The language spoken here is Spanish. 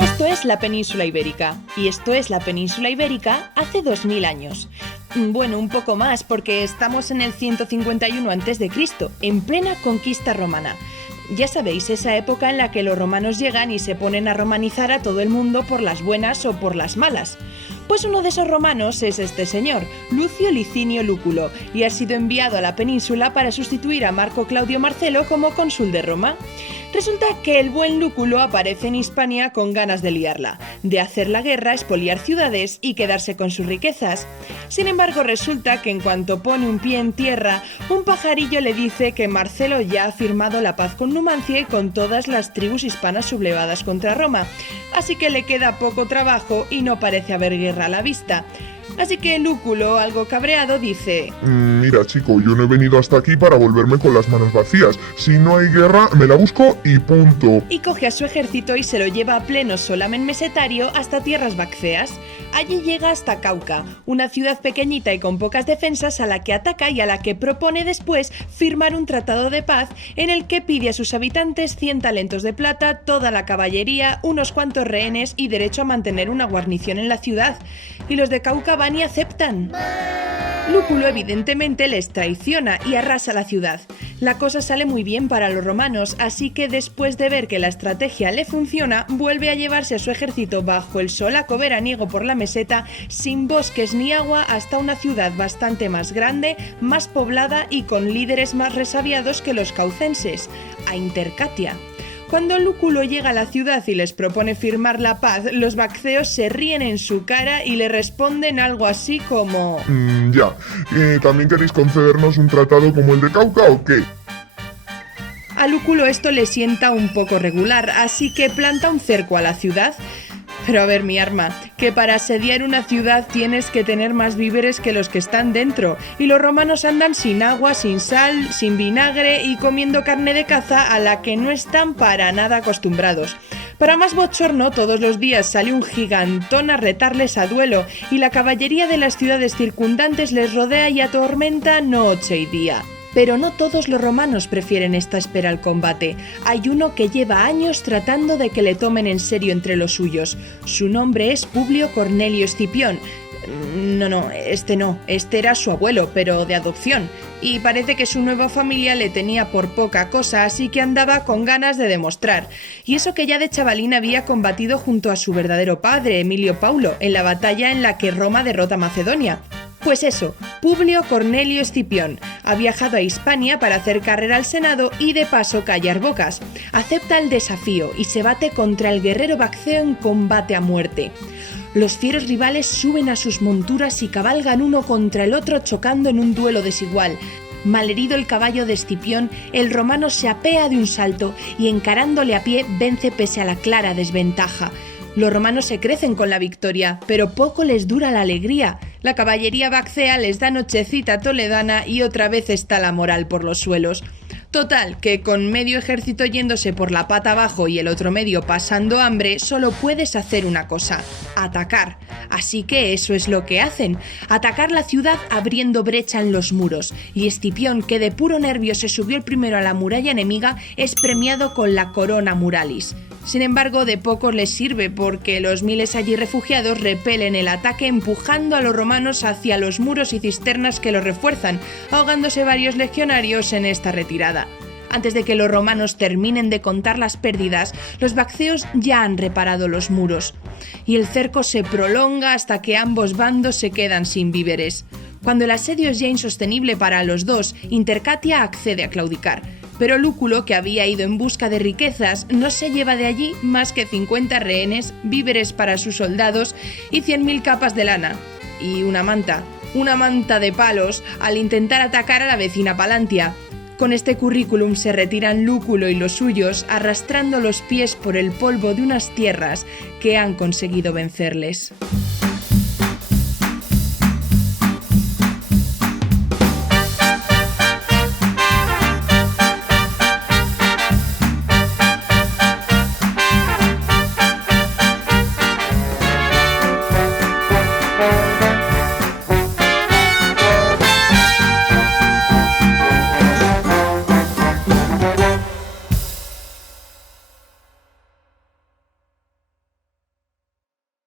Esto es la península ibérica, y esto es la península ibérica hace 2000 años. Bueno, un poco más, porque estamos en el 151 a.C., en plena conquista romana. Ya sabéis, esa época en la que los romanos llegan y se ponen a romanizar a todo el mundo por las buenas o por las malas. Pues uno de esos romanos es este señor, Lucio Licinio Lúculo, y ha sido enviado a la península para sustituir a Marco Claudio Marcelo como cónsul de Roma. Resulta que el buen Lúculo aparece en Hispania con ganas de liarla, de hacer la guerra, expoliar ciudades y quedarse con sus riquezas. Sin embargo, resulta que en cuanto pone un pie en tierra, un pajarillo le dice que Marcelo ya ha firmado la paz con Numancia y con todas las tribus hispanas sublevadas contra Roma, así que le queda poco trabajo y no parece haber guerra a la vista. Así que Lúculo, algo cabreado, dice: Mira, chico, yo no he venido hasta aquí para volverme con las manos vacías. Si no hay guerra, me la busco y punto. Y coge a su ejército y se lo lleva a pleno solamen mesetario hasta tierras vacceas. Allí llega hasta Cauca, una ciudad pequeñita y con pocas defensas, a la que ataca y a la que propone después firmar un tratado de paz en el que pide a sus habitantes 100 talentos de plata, toda la caballería, unos cuantos rehenes y derecho a mantener una guarnición en la ciudad. Y los de Cauca van y aceptan. Lúculo evidentemente les traiciona y arrasa la ciudad. La cosa sale muy bien para los romanos, así que después de ver que la estrategia le funciona, vuelve a llevarse a su ejército bajo el solaco veraniego por la meseta, sin bosques ni agua, hasta una ciudad bastante más grande, más poblada y con líderes más resabiados que los caucenses, a Intercatia. Cuando Lúculo llega a la ciudad y les propone firmar la paz, los vacceos se ríen en su cara y le responden algo así como: ¿También queréis concedernos un tratado como el de Cauca o qué? A Lúculo esto le sienta un poco regular, así que planta un cerco a la ciudad. Pero a ver, mi arma, que para asediar una ciudad tienes que tener más víveres que los que están dentro, y los romanos andan sin agua, sin sal, sin vinagre y comiendo carne de caza a la que no están para nada acostumbrados. Para más bochorno, todos los días sale un gigantón a retarles a duelo, y la caballería de las ciudades circundantes les rodea y atormenta noche y día. Pero no todos los romanos prefieren esta espera al combate. Hay uno que lleva años tratando de que le tomen en serio entre los suyos. Su nombre es Publio Cornelio Escipión. Este era su abuelo, pero de adopción. Y parece que su nueva familia le tenía por poca cosa, así que andaba con ganas de demostrar. Y eso que ya de chavalín había combatido junto a su verdadero padre, Emilio Paulo, en la batalla en la que Roma derrota a Macedonia. Pues eso, Publio Cornelio Escipión ha viajado a Hispania para hacer carrera al Senado y de paso callar bocas. Acepta el desafío y se bate contra el guerrero vacceo en combate a muerte. Los fieros rivales suben a sus monturas y cabalgan uno contra el otro chocando en un duelo desigual. Malherido el caballo de Escipión, el romano se apea de un salto y encarándole a pie vence pese a la clara desventaja. Los romanos se crecen con la victoria, pero poco les dura la alegría. La caballería vaccea les da nochecita toledana y otra vez está la moral por los suelos. Total, que con medio ejército yéndose por la pata abajo y el otro medio pasando hambre, solo puedes hacer una cosa: atacar. Así que eso es lo que hacen: atacar la ciudad abriendo brecha en los muros. Y Escipión, que de puro nervio se subió el primero a la muralla enemiga, es premiado con la corona muralis. Sin embargo, de poco les sirve, porque los miles allí refugiados repelen el ataque empujando a los romanos hacia los muros y cisternas que los refuerzan, ahogándose varios legionarios en esta retirada. Antes de que los romanos terminen de contar las pérdidas, los vacceos ya han reparado los muros, y el cerco se prolonga hasta que ambos bandos se quedan sin víveres. Cuando el asedio es ya insostenible para los dos, Intercatia accede a claudicar. Pero Lúculo, que había ido en busca de riquezas, no se lleva de allí más que 50 rehenes, víveres para sus soldados y 100.000 capas de lana. Y una manta de palos, al intentar atacar a la vecina Palantia. Con este currículum se retiran Lúculo y los suyos, arrastrando los pies por el polvo de unas tierras que han conseguido vencerles.